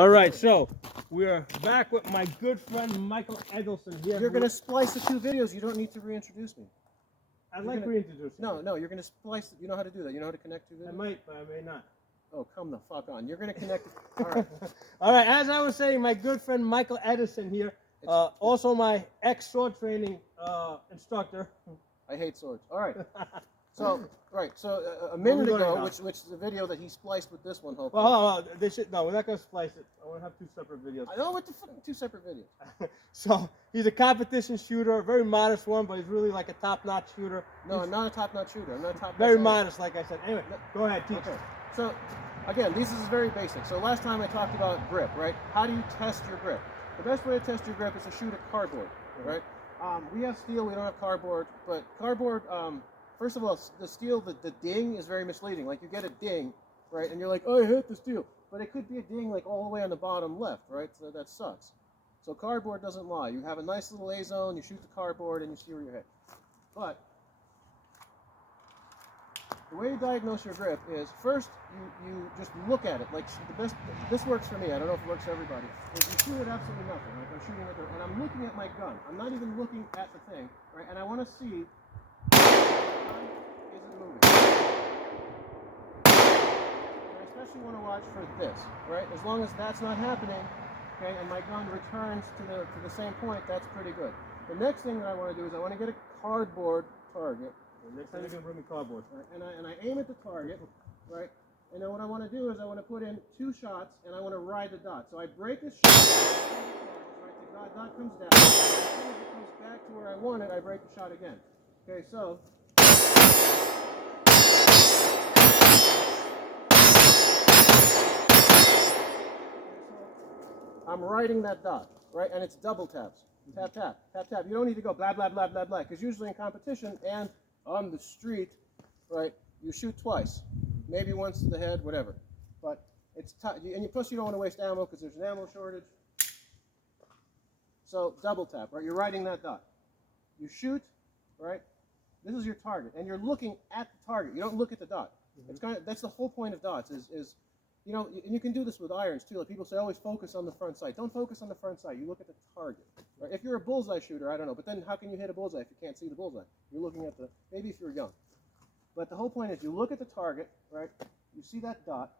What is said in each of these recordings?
All right, so we're back with my good friend Michael Edelson here. You're going to splice the two videos. You don't need to reintroduce me. I'd like to reintroduce you. No, you're going to splice it. You know how to do that. You know how to connect two videos? I might, but I may not. Oh, come the fuck on. You're going to connect. All right. All right, as I was saying, my good friend Michael Edison here, also my ex-sword training instructor. I hate swords. All right. So, a minute ago, which is the video that he spliced with this one, hopefully. Well, no, we're not going to splice it. I want to have two separate videos. I know what the fucking two separate videos. So, he's a competition shooter, a very modest one, but he's really like a top-notch shooter. No, I'm not a top-notch shooter. I'm not a top-notch Very modest, like I said. Anyway, go ahead, teach. Okay. So, again, this is very basic. So last time I talked about grip, right? How do you test your grip? The best way to test your grip is to shoot at cardboard, right? We have steel, we don't have cardboard, but cardboard, first of all, the steel, the ding is very misleading. Like you get a ding, right, and you're like, oh, I hit the steel. But it could be a ding like all the way on the bottom left, right? So that sucks. So cardboard doesn't lie. You have a nice little A-zone, you shoot the cardboard, and you see where you hit. But the way to diagnose your grip is first you just look at it. Like this works for me. I don't know if it works for everybody. Is you shoot at absolutely nothing. Like I'm shooting at and I'm looking at my gun. I'm not even looking at the thing, right? And I want to see the gun isn't moving. And I especially want to watch for this, right? As long as that's not happening, okay, and my gun returns to the same point, that's pretty good. The next thing that I want to do is I want to get a cardboard target. Next time you're going to bring me cardboard. Right, and I aim at the target, right? And then what I want to do is I want to put in 2 shots, and I want to ride the dot. So I break a shot, right? The dot comes down. As soon as it comes back to where I want it, I break the shot again. Okay, so I'm riding that dot, right? And it's double taps. Tap, tap, tap, tap. You don't need to go blah, blah, blah, blah, blah. Because usually in competition and on the street, right, you shoot twice. Maybe once to the head, whatever. But it's tough. And plus you don't want to waste ammo because there's an ammo shortage. So double tap, right? You're riding that dot. You shoot, right? This is your target. And you're looking at the target. You don't look at the dot. It's that's the whole point of dots is you know, and you can do this with irons too. Like people say, always focus on the front sight. Don't focus on the front sight. You look at the target. Right? If you're a bullseye shooter, I don't know. But then how can you hit a bullseye if you can't see the bullseye? You're looking at maybe if you're young. But the whole point is you look at the target, right? You see that dot.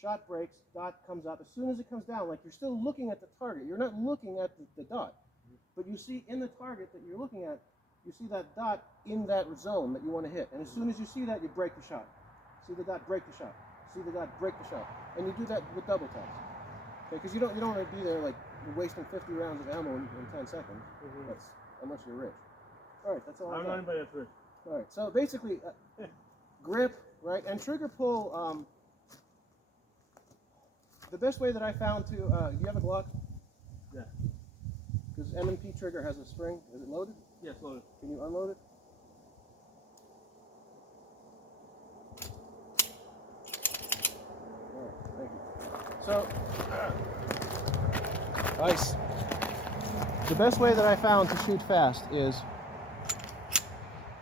Shot breaks. Dot comes up. As soon as it comes down, like you're still looking at the target. You're not looking at the dot. But you see in the target that you're looking at, you see that dot in that zone that you want to hit. And as soon as you see that, you break the shot. See the dot, break the shot. See the dot, break the shot. And you do that with double taps. Okay, because you don't want to be there like you're wasting 50 rounds of ammo in 10 seconds. That's unless you're rich. All right, that's all. I'm not anybody that's rich. All right, so basically, grip, right, and trigger pull. The best way that I found to, do you have a Glock? Yeah. Because M&P trigger has a spring. Is it loaded? Yes, loaded. Can you unload it? Thank you. So, nice. The best way that I found to shoot fast is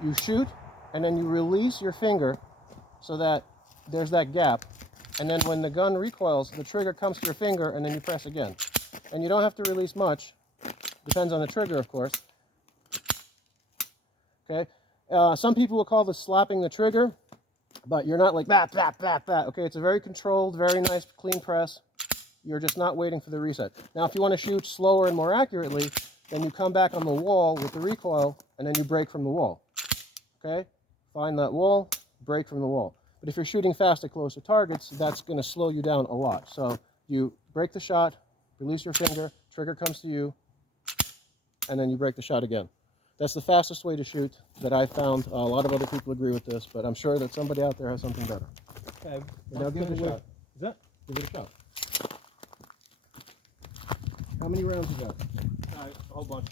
you shoot and then you release your finger so that there's that gap. And then when the gun recoils, the trigger comes to your finger and then you press again. And you don't have to release much. Depends on the trigger, of course. Okay. Some people will call this slapping the trigger. But you're not like that. Okay, it's a very controlled, very nice, clean press. You're just not waiting for the reset. Now, if you want to shoot slower and more accurately, then you come back on the wall with the recoil, and then you break from the wall. Okay? Find that wall, break from the wall. But if you're shooting fast at closer targets, that's going to slow you down a lot. So you break the shot, release your finger, trigger comes to you, and then you break the shot again. That's the fastest way to shoot that I found. A lot of other people agree with this, but I'm sure that somebody out there has something better. Okay. Now give it a shot. Is that? Give it a shot. How many rounds you got? A whole bunch.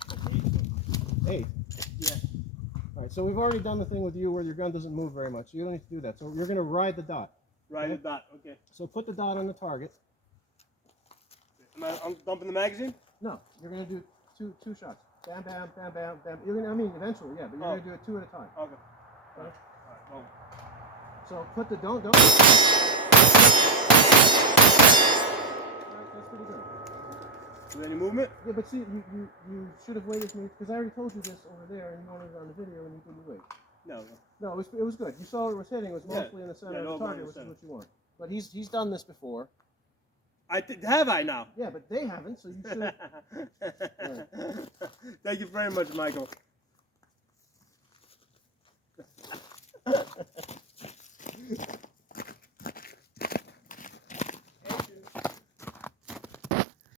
8. Yeah. All right, so we've already done the thing with you where your gun doesn't move very much. So you don't need to do that. So you're going to ride the dot. Ride the dot, okay. So put the dot on the target. I'm dumping the magazine? No, you're going to do two shots. Bam, bam, bam, bam, bam. You're gonna, I mean, eventually, yeah, but you're going to do it 2 at a time. Okay. All right. Well, So put the, don't. All right, that's pretty Is there any movement? Yeah, but see, you should have waited for me because I already told you this over there, and you wanted it on the video, and you didn't wait. No. No, it was good. You saw where it was hitting. It was Yeah. mostly in the center Yeah, of all the going in target, the which is center. what you want. But he's done this before. Have I now? Yeah, but they haven't, so you should. Thank you very much, Michael.